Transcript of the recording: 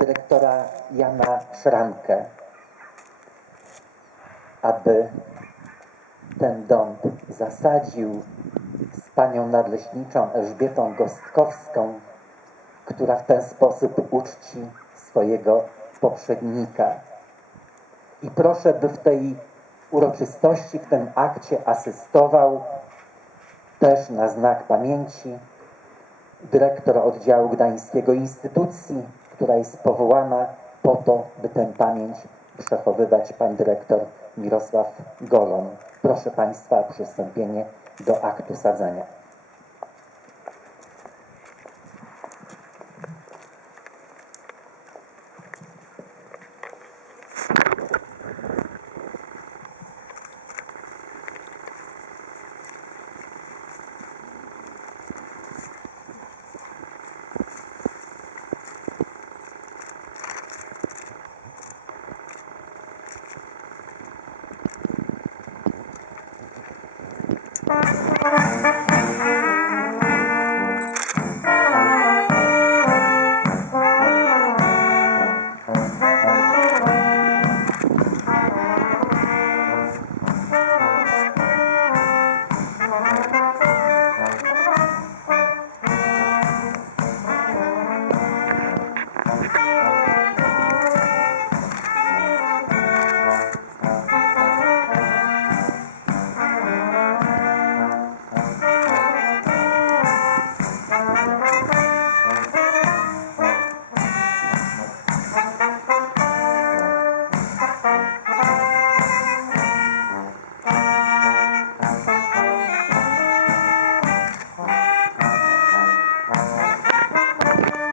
dyrektora Jana Szramkę, aby ten dąb zasadził z panią nadleśniczą Elżbietą Gostkowską, która w ten sposób uczci swojego poprzednika. I proszę, by w tej uroczystości, w tym akcie asystował też na znak pamięci dyrektor oddziału gdańskiego instytucji, która jest powołana po to, by tę pamięć przechowywać, pan dyrektor Mirosław Golon. Proszę Państwa o przystąpienie do aktu sadzenia. Thank.